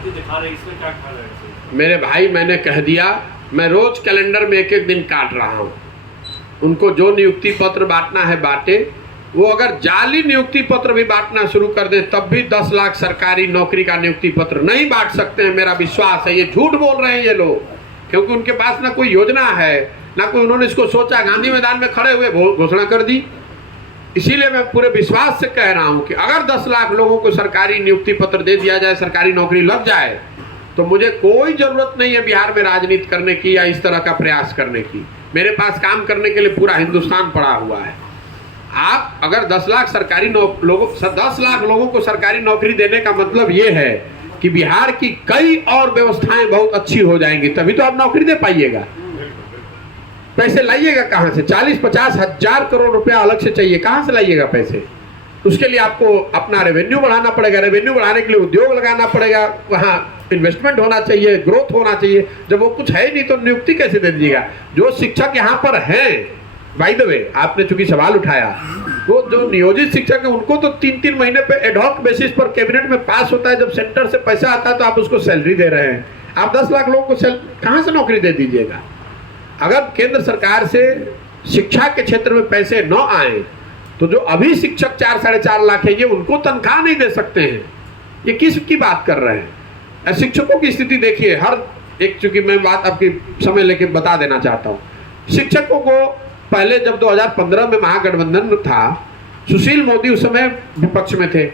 गलती दिखा रहे हैं, इसमें क्या ख्याल है? मेरे भाई, मैंने कह दिया, मैं रोज कैलेंडर में एक एक दिन काट रहा हूँ। उनको जो नियुक्ति पत्र बांटना है बांटे। वो अगर जाली नियुक्ति पत्र भी बांटना शुरू कर दें तब भी 10 लाख सरकारी नौकरी का नियुक्ति पत्र नहीं बांट सकते हैं। मेरा विश्वास है। ये झूठ बोल रहे हैं ये लोग, क्योंकि उनके पास ना कोई योजना है, ना कोई उन्होंने इसको सोचा। गांधी मैदान में खड़े हुए घोषणा कर दी। इसीलिए मैं पूरे विश्वास से कह रहा हूं कि अगर 10 लाख लोगों को सरकारी नियुक्ति पत्र दे दिया जाए, सरकारी नौकरी लग जाए, तो मुझे कोई जरूरत नहीं है बिहार में राजनीति करने की या इस तरह का प्रयास करने की। मेरे पास काम करने के लिए पूरा हिंदुस्तान पड़ा हुआ है। आप अगर 10 लाख लोगों को सरकारी नौकरी देने का मतलब ये है कि बिहार की कई और व्यवस्थाएं बहुत अच्छी हो जाएंगी, तभी तो आप नौकरी दे पाइएगा। पैसे लाइएगा कहां से? 40-50 हजार करोड़ रुपया अलग से चाहिए, कहां से लाइएगा पैसे? उसके लिए आपको अपना रेवेन्यू बढ़ाना पड़ेगा। रेवेन्यू बढ़ाने के लिए उद्योग लगाना पड़ेगा, वहां इन्वेस्टमेंट होना चाहिए, ग्रोथ होना चाहिए। जब वो कुछ है नहीं तो नियुक्ति कैसे दे दीजिएगा? जो शिक्षक यहाँ पर हैं, बाय द वे, आपने चूंकि सवाल उठाया, वो जो नियोजित शिक्षक है उनको तो 3-3 महीने पे एडहॉक बेसिस पर कैबिनेट में पास होता है। जब सेंटर से पैसा आता है तो आप उसको सैलरी दे रहे हैं। आप 10 लाख लोगों को कहां से नौकरी दे दीजिएगा? अगर केंद्र सरकार से शिक्षा के क्षेत्र में पैसे न आए तो जो अभी शिक्षक 4-4.5 लाख है, ये उनको तनख्वाह नहीं दे सकते हैं। ये किसकी बात कर रहे हैं? शिक्षकों की स्थिति देखिए। हर एक, चूंकि मैं बात आपकी समय लेके बता देना चाहता हूँ, शिक्षकों को पहले जब 2015 में महागठबंधन था, सुशील मोदी उस समय विपक्ष में थे,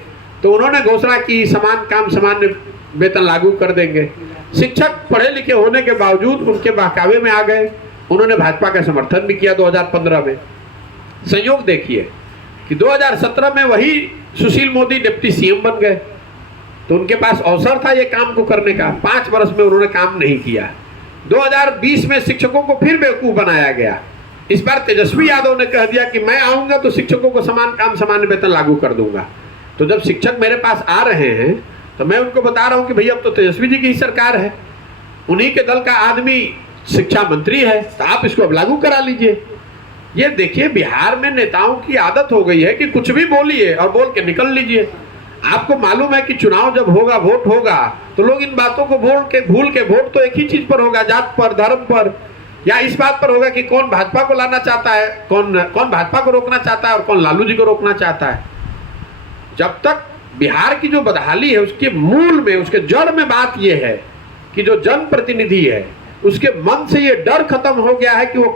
तो उन्होंने घोषणा की समान काम समान वेतन लागू कर देंगे। शिक्षक पढ़े लिखे होने के बावजूद उनके बहकावे में आ गए। उन्होंने भाजपा का समर्थन भी किया 2015 में। संयोग देखिए कि 2017 में वही सुशील मोदी डिप्टी सीएम बन गए, तो उनके पास अवसर था ये काम को करने का। 5 वर्ष में उन्होंने काम नहीं किया। 2020 में शिक्षकों को फिर बेवकूफ बनाया गया। इस बार तेजस्वी यादव ने कह दिया कि मैं आऊंगा तो शिक्षकों को समान काम समान वेतन लागू कर दूंगा। तो जब शिक्षक मेरे पास आ रहे हैं तो मैं उनको बता रहा हूं कि भैया अब तो तेजस्वी जी की ही सरकार है, उन्हीं के दल का आदमी शिक्षा मंत्री है, तो आप इसको अब लागू करा लीजिए। ये देखिए, बिहार में नेताओं की आदत हो गई है कि कुछ भी बोलिए और बोल के निकल लीजिए। आपको मालूम है कि चुनाव जब होगा, वोट होगा, तो लोग इन बातों को भूल के वोट तो एक ही चीज पर होगा, जात पर, धर्म पर, या इस बात पर होगा कि कौन भाजपा को लाना चाहता है, कौन भाजपा को रोकना चाहता है और कौन लालू जी को रोकना चाहता है। जब तक बिहार की जो बदहाली है उसके मूल में, उसके जड़ में बात यह है कि जो जनप्रतिनिधि है उसके मन से ये डर खत्म हो गया है कि वो